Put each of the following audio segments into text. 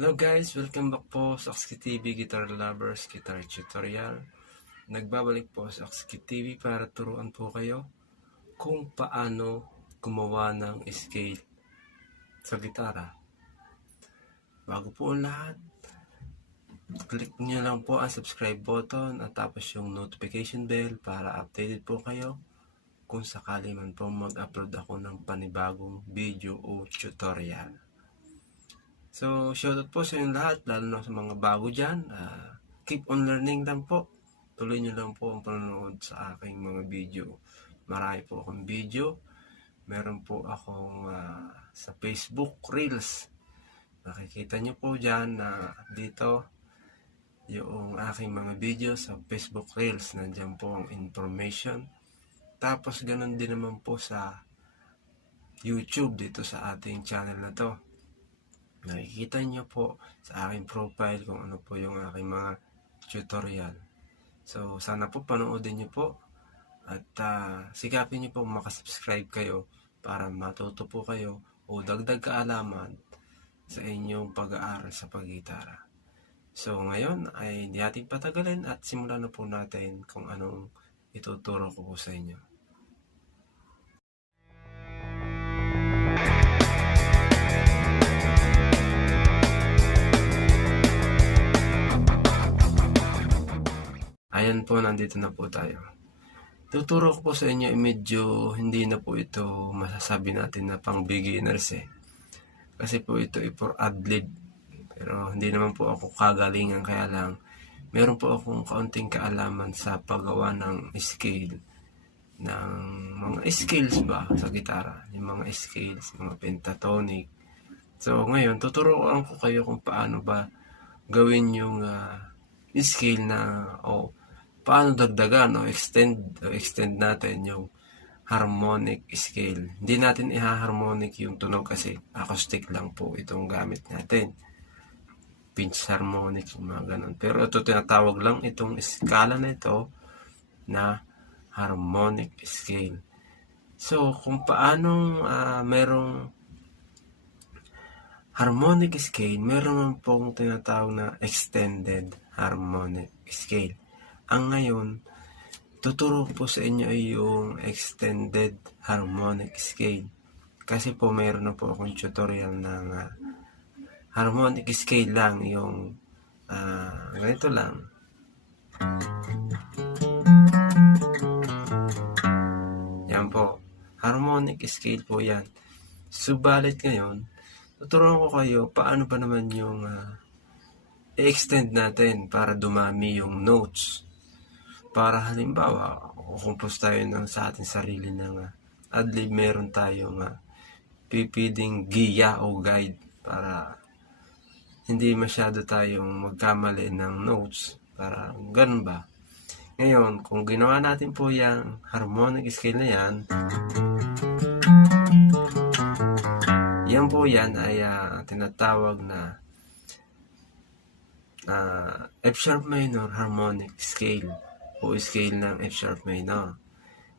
Hello guys, welcome back po sa Akski TV Guitar Lovers Guitar Tutorial. Nagbabalik po sa Akski TV para turuan po kayo kung paano gumawa ng scale sa gitara. Bago po ang lahat, click nyo lang po ang subscribe button at tapos yung notification bell para updated po kayo kung sakali man po mag-upload ako ng panibagong video o tutorial. So, shoutout po sa inyong lahat, lalo na sa mga bago dyan. Keep on learning lang po. Tuloy nyo lang po ang panonood sa aking mga video. Marami po akong video. Meron po akong sa Facebook Reels. Makikita nyo po dyan na dito yung aking mga video sa Facebook Reels. Nandyan po ang information. Tapos ganun din naman po sa YouTube dito sa ating channel na to. Nakikita nyo po sa aking profile kung ano po yung aking mga tutorial. So, sana po panoodin nyo po at sikapin nyo po makasubscribe kayo para matuto po kayo o dagdag kaalaman sa inyong pag-aaral sa paggitara. So, ngayon ay hindi natin patagalin at simulan na po natin kung anong ituturo ko po sa inyo. Ayan po, nandito na po tayo. Tuturo ko po sa inyo, medyo hindi na po ito masasabi natin na pang beginners Kasi po ito ay for ad-lib. Pero hindi naman po ako kagalingan, kaya lang meron po akong kaunting kaalaman sa paggawa ng scale. Ng mga scales ba sa gitara. Yung mga scales, mga pentatonic. So ngayon, tuturuan ko kayo kung paano ba gawin yung scale na paano dagdagan o extend natin yung harmonic scale. Hindi natin i-harmonic yung tunog kasi acoustic lang po itong gamit natin. Pinch harmonic, mga ganun. Pero ito tinatawag lang itong skala na ito na harmonic scale. So, kung paano merong harmonic scale, meron pong tinatawag na extended harmonic scale. Ang ngayon, tuturo po sa inyo ay yung extended harmonic scale. Kasi po mayroon na po akong tutorial ng harmonic scale lang, yung ganito lang. Yan po. Harmonic scale po yan. Subalit ngayon, tuturuan ko kayo paano pa naman yung i-extend natin para dumami yung notes. Para halimbawa, kukumpos tayo sa ating sarili ng ad-lib, meron tayong pipiding giya o guide para hindi masyado tayong magkamali ng notes. Para ganun ba? Ngayon, kung ginawa natin po yung harmonic scale na yan po yan ay tinatawag na F sharp minor harmonic scale o scale ng F sharp minor.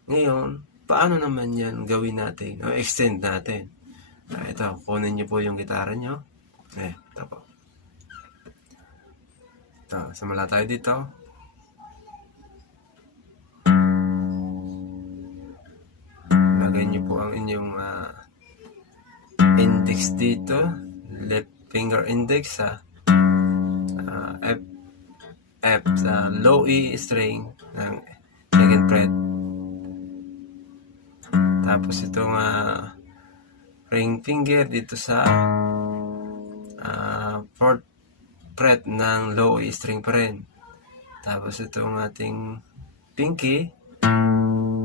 Ngayon, paano naman yan gawin natin o extend natin? Ito, kunin nyo po yung gitara nyo. Ito po. Ito, simula tayo dito. Lagay nyo po ang inyong index dito. Left finger index F sa low E string ng second fret. Tapos itong ring finger dito sa fourth fret ng low E string pa rin. Tapos itong ating pinky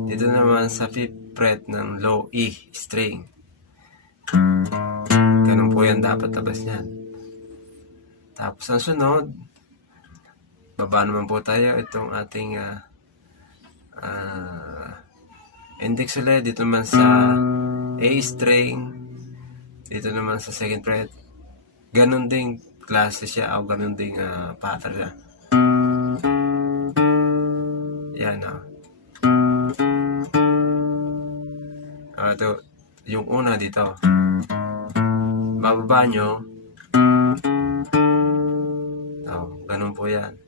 dito naman sa fifth fret ng low E string. Ganun po yan dapat labas niyan. Tapos ang sunod, baba naman po tayo, itong ating index ulit, dito naman sa A string, dito naman sa second fret. Ganun ding klase siya, o ganun ding pattern siya. Yan ito, yung una dito. Bababa nyo, ganun po yan.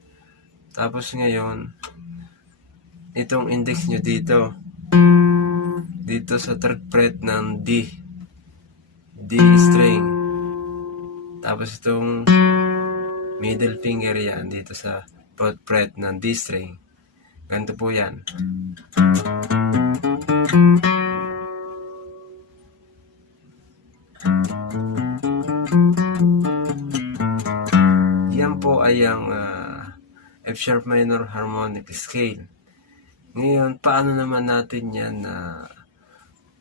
Tapos ngayon, itong index nyo dito sa third fret ng D string. Tapos itong middle finger yan dito sa fourth fret ng D string. Ganito po yan. Yan po ay ang F sharp minor harmonic scale. Ngayon, paano naman natin yan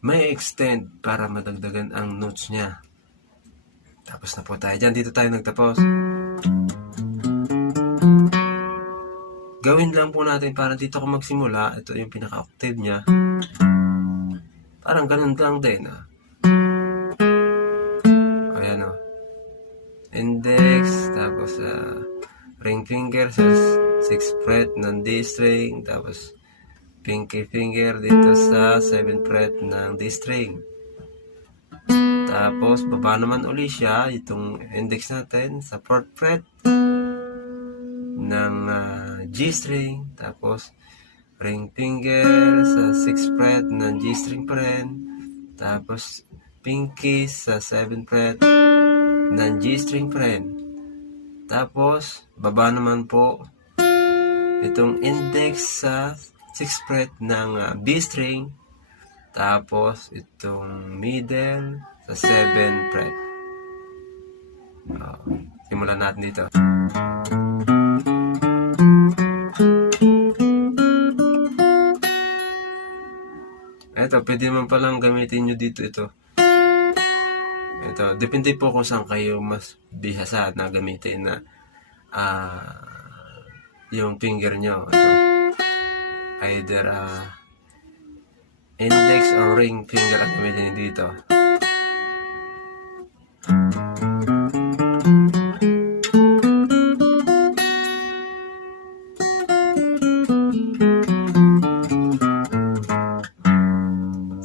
may extend para madagdagan ang notes niya? Tapos na po tayo dyan. Dito tayo nagtapos. Gawin lang po natin para dito ko magsimula. Ito yung pinaka-octave niya. Parang ganun lang din. Ayan o. Index, tapos ring finger sa 6th fret ng D string, tapos pinky finger dito sa 7th fret ng D string. Tapos baba naman uli siya, itong index natin sa 4th fret ng G string, tapos ring finger sa 6th fret ng G string pa rin, tapos pinky sa 7th fret ng G string pa rin. Tapos baba naman po itong index sa 6th fret ng B string, tapos itong middle sa 7th fret. Simulan natin dito. Ito, pwede naman palang gamitin nyo dito ito. Ito, depende po kung saan kayo mas bihasa na gamitin na yung finger nyo. Ito, either index or ring finger ang gamitin dito.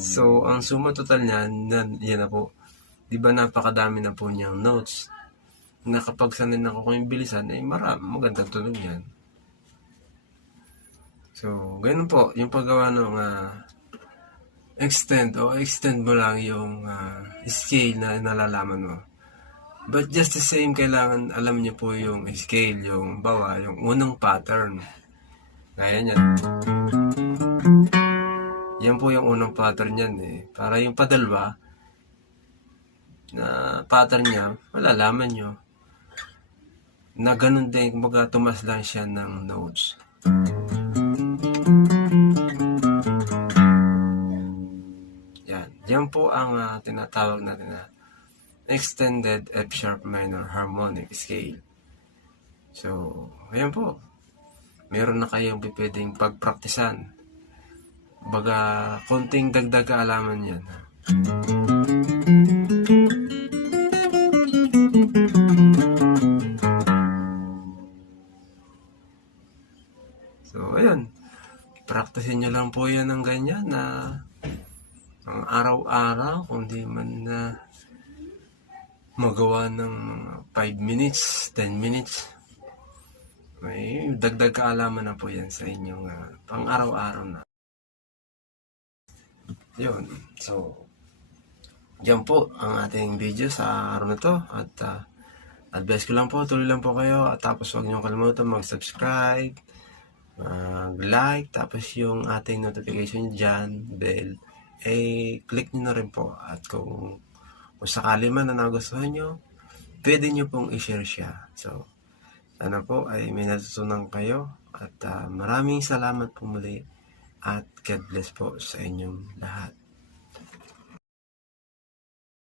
So, ang suma total niyan, yan na po. Diba napakadami na po niyang notes. Na kapag sanay na ako yung bilisan, magandang tunog yan. So, ganun po, yung paggawa ng extend mo lang yung scale na nalalaman mo. But just the same, kailangan alam niyo po yung scale, yung yung unang pattern. Gaya niyan. Yan po yung unang pattern niyan Para yung padalwa na pattern niya, malalaman nyo na ganun din, kumbaga tumas lang siya ng notes. Yan po ang tinatawag natin na extended F sharp minor harmonic scale. So, ayan po. Meron na kayong pwedeng pagpraktisan. Baga, konting dagdag kaalaman yan. So, ayun. Praktisin nyo lang po yan ng ganyan na ang araw-araw, kung di man magawa ng 5 minutes, 10 minutes. May dagdag kaalaman na po yan sa inyong pang araw-araw na. Yun. So, yan po ang ating video sa araw na to. At advice ko lang po, tuloy lang po kayo. At tapos huwag niyong kalimutan mag-subscribe, like, tapos yung ating notification dyan, bell, click nyo na rin po. At kung sakali man na nagustuhan nyo, pwede nyo pong i-share siya. So, sana po ay may natutunan kayo. At maraming salamat po muli. At God bless po sa inyong lahat.